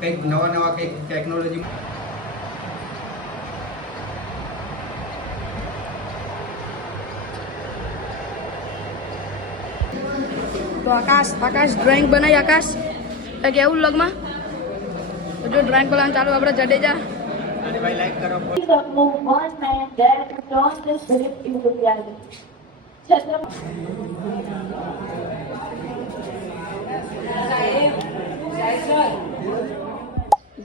કંઈક નવા કંઈક ટેકનોલોજી તો આકાશ ડ્રોઈંગ બનાવી. આકાશ કેવું લગમાં જો ડ્રોઈંગ બનાવવાનું ચાલુ. આપણે જડેજા ભાઈ લાઈક કરો.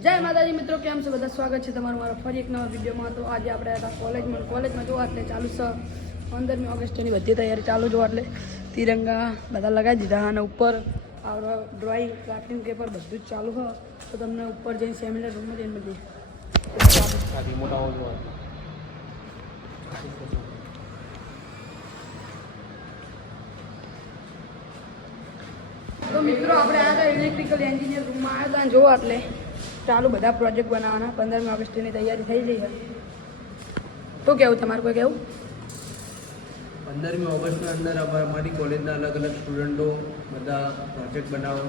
જય માતાજી મિત્રો, કેમ છો બધા? સ્વાગત છે તમારું મારા ફરી એક નવા વિડીયોમાં. તો આજે આપણે હતા કોલેજમાં જોવા એટલે ચાલુ છે 15મી ઓગસ્ટની બધી તૈયારી ચાલુ જોવા એટલે તિરંગા બધા લગાવી દીધા અને ઉપર આપણો ડ્રોઈંગ ક્રાફ્ટિંગ પેપર બધું જ ચાલુ હોય. તો તમને ઉપર જઈને સેમિનાર રૂમમાં જઈને બધી તો મિત્રો આપણે આવ્યા હતા ઇલેક્ટ્રિકલ એન્જિનિયર રૂમમાં આવ્યા હતા અને જોવા એટલે ચાલુ બધા પ્રોજેક્ટ બનાવવાના. 15મી ઓગસ્ટની તૈયારી થઈ ગઈ છે. તો કેવું તમારું કોઈ કેવું? 15મી ઓગસ્ટના અંદર અમારી કોલેજના અલગ અલગ સ્ટુડન્ટો બધા પ્રોજેક્ટ બનાવો.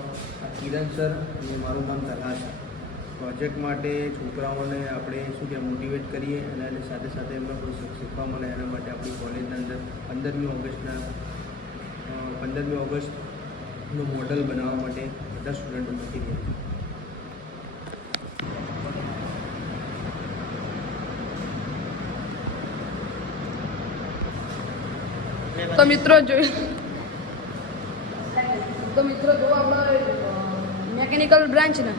કિરણ સર અને મારું નામ તલાશ. પ્રોજેક્ટ માટે છોકરાઓને આપણે શું કે મોટિવેટ કરીએ અને એની સાથે સાથે એમને કોઈ શીખવા મળે એના માટે આપણી કોલેજના અંદર 15મી ઓગસ્ટનું મોડલ બનાવવા માટે બધા સ્ટુડન્ટો નથી ગયા. તો મિત્રો જો આપણે મેકેનિકલ બ્રાન્ચ ને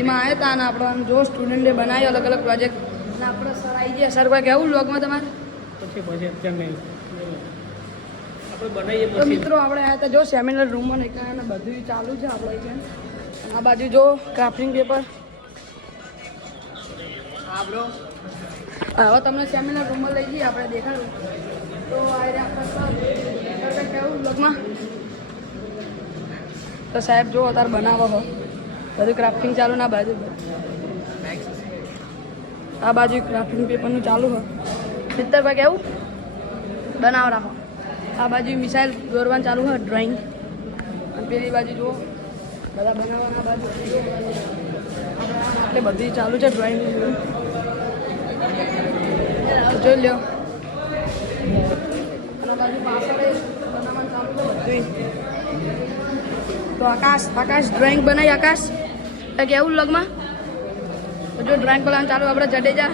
એમાં આવ્યા હતા અને આપણે જો સ્ટુડન્ટે બનાવ્યો અલગ અલગ પ્રોજેક્ટ અને આપણે સર આવી ગયા. સર કોઈ કેવું લોગમાં તમારે? તો મિત્રો આપણે આવ્યા હતા જો સેમિનાર રૂમમાં નીકળ્યા અને બધું ચાલુ છે આપણે અને આ બાજુ જો ક્રાફ્ટિંગ પેપર. હવે તમને સેમિનાર રૂમમાં લઈ જઈએ આપણે દેખાડું. તો આ આપણે કેવું બ્લોગમાં તો સાહેબ જો તાર બનાવો હો બધું ક્રાફ્ટિંગ ચાલુ ના બાજુ આ બાજુ ક્રાફ્ટિંગ પેપરનું ચાલુ હોય. સિત્તરભાઈ કેવું બનાવ રાખો. આ બાજુ મિસાઇલ દોરવાનું ચાલુ હોય ડ્રોઈંગ અને પેલી બાજુ જુઓ બધા બનાવવાના બાજુ એટલે બધી ચાલુ છે ડ્રોઈંગ. જોઈ લ્યો અને બાજુ પાછળ બનાવવાનું ચાલુ છે બધું. તો આકાશ ડ્રોઈંગ બનાવી. આકાશ કેવું લગમાં જો ડ્રોઈંગ બનાવવાનું ચાલુ. આપણે જડેજા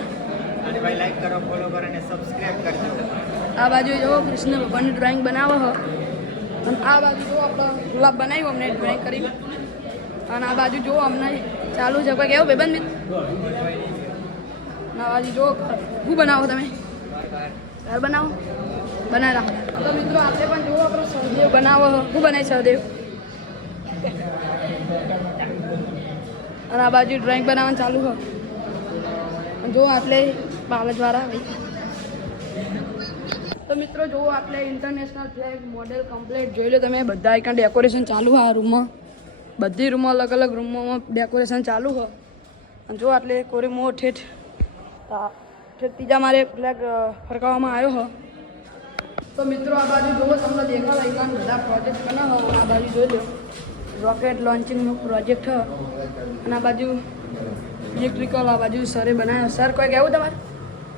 ભાઈ લાઈક કરો, ફોલો કરો અને સબસ્ક્રાઇબ કરજો. આ બાજુ જો કૃષ્ણ ભગવાનની ડ્રોઈંગ બનાવો હો અને આ બાજુ જો આપણે ગુલાબ બનાવ્યું અમને ડ્રોઈંગ કરી અને આ બાજુ જો અમને ચાલુ છે. કોઈ કેવું ભાઈબંધ મિત્ર? આ બાજુ જો શું બનાવો તમે? ઘર બનાવો બનાવી રાખો. તો મિત્રો આપણે પણ જુઓ આપણો સહદેવ બનાવો. શું બનાવી સહદેવ? અને આ બાજુ ડ્રોઈંગ બનાવવાનું ચાલુ હોય. જો આપણે પાલજવાળા ભાઈ. તો મિત્રો જુઓ આપણે ઇન્ટરનેશનલ ફ્લેગ મોડેલ કમ્પ્લીટ જોઈ લો તમે. બધા એક ડેકોરેશન ચાલુ હોય આ રૂમમાં. બધી રૂમમાં અલગ અલગ રૂમોમાં ડેકોરેશન ચાલુ હોય. અને જો એટલે કોરીમો ઠેઠ ત્રીજા મારે ફ્લેગ ફરકાવવામાં આવ્યો હોય. તો મિત્રો આ બાજુ જુઓ તમને દેખાડો એક બધા પ્રોજેક્ટ બનાવો. આ બાજુ જોઈ લો રોકેટ લોન્ચિંગનો પ્રોજેક્ટ હોય અને આ બાજુ ઇલેક્ટ્રિકલ. આ બાજુ સરે બનાવ્યો. સર કોઈ કેવું તમારે?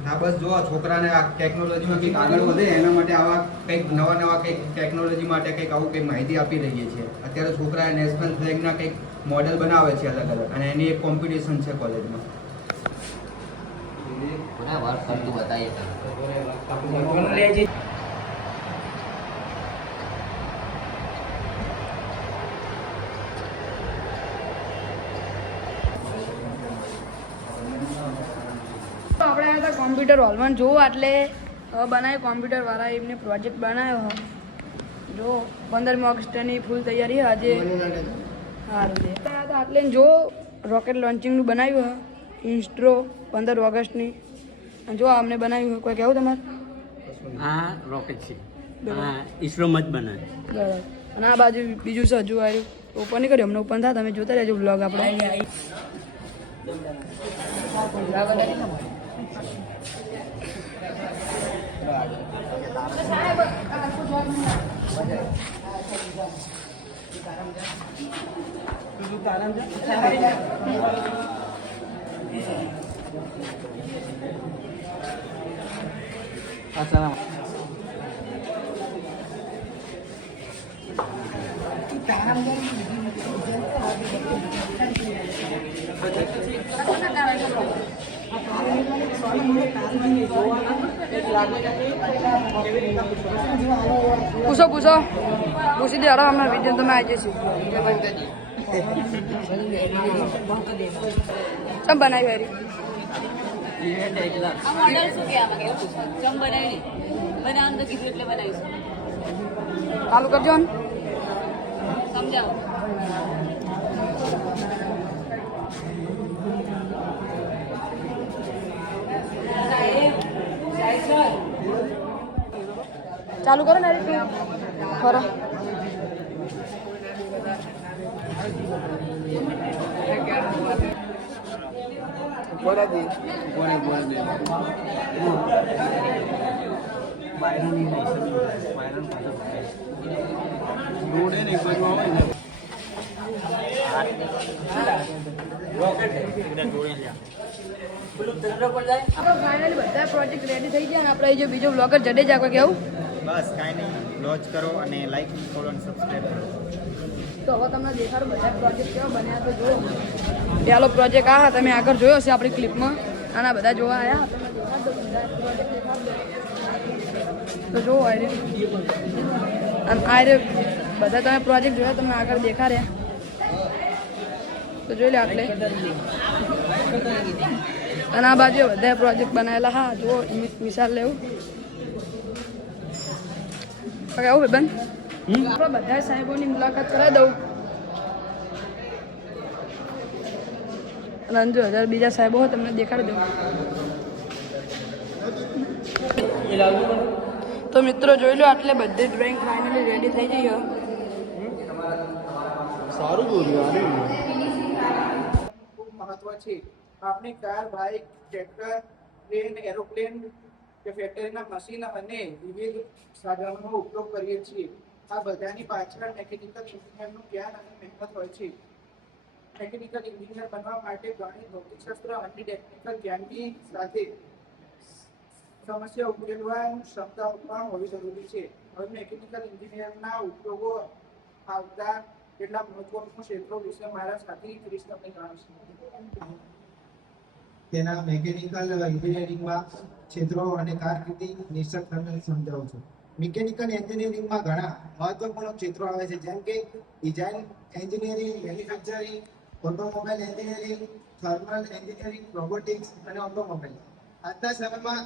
ના બસ જો આ છોકરાને આ ટેકનોલોજીમાં કંઈક આગળ વધે એના માટે આવા કંઈક નવા કંઈક ટેકનોલોજી માટે કંઈક આવું કંઈક માહિતી આપી રહીએ છીએ. અત્યારે છોકરા નેશનલ ફ્લેગના કંઈક મોડેલ બનાવે છે અલગ અલગ અને એની એક કોમ્પિટિશન છે કોલેજમાં. वर्क करके बताइए આપણે આવ્યા હતા કોમ્પ્યુટર હોલમાં જોવો એટલે બનાવ્યો કોમ્પ્યુટરવાળા એમને પ્રોજેક્ટ બનાવ્યો જો 15મી ઓગસ્ટની ફૂલ તૈયારી આજે સારું છે. એટલે જો રોકેટ લોન્ચિંગનું બનાવ્યું ઇન્સ્ટ્રો 15 ઓગસ્ટની જો અમને બનાવ્યું કોઈ કેવું તમારે? આ રોકેટ છે આ ઈસરો મત બનાવે બરાબર. અને આ બાજુ બીજું છે હજુ આવ્યું ઓપન નહીં કર્યું. અમને ઓપન થાય તમે જોતા રહેજો બ્લોગ આપણે. પૂછો પૂછી દે. હરો અમે વિડીયો તમે આવી જશે. ચમ બનાવી હારી આ મોડલ શું કહેવા માંગે એવું પૂછો. ચમ બનાવી બનાવવાનું તો કીધું એટલે બનાવીશું. ચાલુ કરજો ને. સમજાવો. ચાલુ કરો ને ખરો. ફાઇનલી બધા પ્રોજેક્ટ રેડી થઈ ગયા. અને આપણે જે બીજો બ્લોગર જડેજા કોઈ કેવું બસ કાંઈ નહીં, વોચ કરો અને લાઈક ફોલો અને સબસ્ક્રાઈબ કરો. તો હવે તમને દેખાડું બધા પ્રોજેક્ટ કેવા બન્યા તો જુઓ. પહેલો પ્રોજેક્ટ આ તમે આગળ જોયો હશે આપણી ક્લિપમાં. અને આ બધા જોવા આવ્યા તમે દેખાડ દો બધા પ્રોજેક્ટ દેખાડ દો તો જુઓ આ રીતે. અને આ રીતે બધા તમે પ્રોજેક્ટ જોયા તમે આગળ દેખાડ્યા તો જોઈ લે આટલે. અને આ બાજુ બધા પ્રોજેક્ટ બનાવેલા. હા જુઓ મિસાલ લેવું કેવું ભાઈ બંધ. આપણે બધા સાહેબોની મુલાકાત કરાવી દઉં. અને અંજુ હજાર બીજા સાહેબો હોય તમને દેખાડી દઉં. તો મિત્રો જોઈ લો આટલે બધી ડ્રોઈંગ ફાઇનલી રેડી થઈ ગઈ. સારું બોલ્યું. ખૂબ મહત્વ છે. આપણે car, bike, tractor, train, aeroplane કે ફેક્ટરીના મશીન અને વિવિધ સાધનોનો ઉપયોગ કરીએ છીએ. આ બધાની પાછળ મેકેનિકલ એન્જિનિયરનું જ્ઞાન અને મહેનત હોય છે. મેકેનિકલ એન્જિનિયર બનવા માટે ગણિત, ભૌતિકશાસ્ત્ર અને ટેકનિકલ જ્ઞાનની સાથે સમસ્યા ઉકેલવાની ક્ષમતા પણ હોવી જરૂરી છે. હવે મેકેનિકલ એન્જિનિયરના ઉપયોગો આવતા કેટલાક મહત્વપૂર્ણ ક્ષેત્રો વિશે મારા સાથી ક્રિશ તમને જણાવશે. તેના મેકેનિકલ એન્જિનિયરિંગમાં ક્ષેત્રો અને કારકિર્દી નિશ્ચિત તમને સમજાવું છું. મિકેનિકલ એન્જિનિયરિંગમાં ઘણા મહત્વપૂર્ણ ક્ષેત્રો આવે છે, જેમ કે design engineering, manufacturing, automobile engineering, thermal engineering, robotics અને ઓટોમોબાઈલ. આજના સમયમાં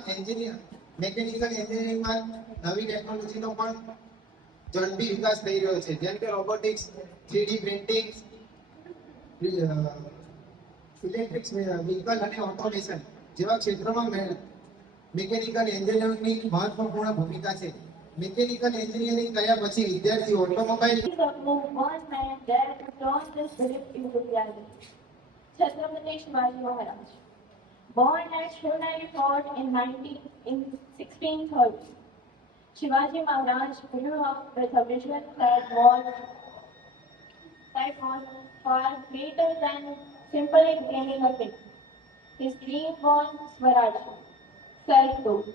મેકેનિકલ એન્જિનિયરિંગમાં નવી ટેકનોલોજીનો પણ ઝડપી વિકાસ થઈ રહ્યો છે, જેમ કે robotics, 3D printing, electric vehicle અને ઓટોમેશન જેવા ક્ષેત્રોમાં મિકેનિકલ એન્જિનિયરિંગની મહત્વપૂર્ણ ભૂમિકા છે. મિકેનિકલ એન્જિનિયરિંગ કર્યા પછી વિદ્યાર્થી automobile one man dared to turn this belief into reality. Chhatrapati Shivaji Maharaj. Born at Shivneri Fort in 1630, Shivaji Maharaj grew up with a vision that was far greater than simply gaining a king. His dream was Swaraj, self-rule.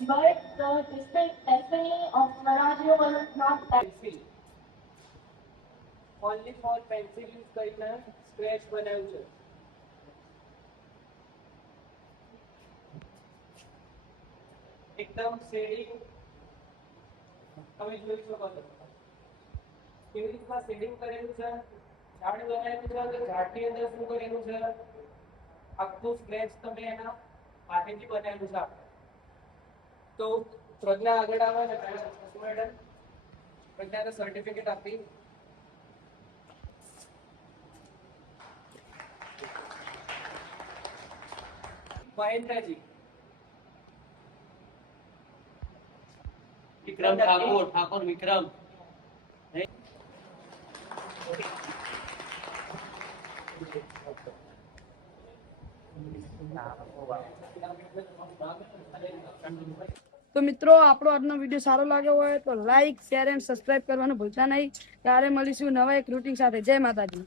But the distinct destiny of Swaraj was not that. Only for pencil use કરીને scratch બનાવ્યું છે. એકદમ shading તમે જોઈ શકો છો કેવી રીતના શેડિંગ કરેલું છે. ઝાડ બનાવેલું છે તો ઝાડની અંદર શું કરેલું છે, આખું સ્ક્રેચ તમે એના હાથેથી બનાવેલું છે. તો પ્રજ્ઞા આગળ આવે છે, મેડમ પ્રજ્ઞાને સર્ટિફિકેટ આપી. મહેન્દ્રજી, વિક્રમ ઠાકોર વિક્રમ. તો મિત્રો આપણો આજનો વિડીયો સારો લાગ્યો હોય તો લાઈક શેર એન્ડ સબસ્ક્રાઇબ કરવાનું ભૂલતા નહીં. ત્યારે મળીશું નવા એક રૂટિન સાથે. જય માતાજી.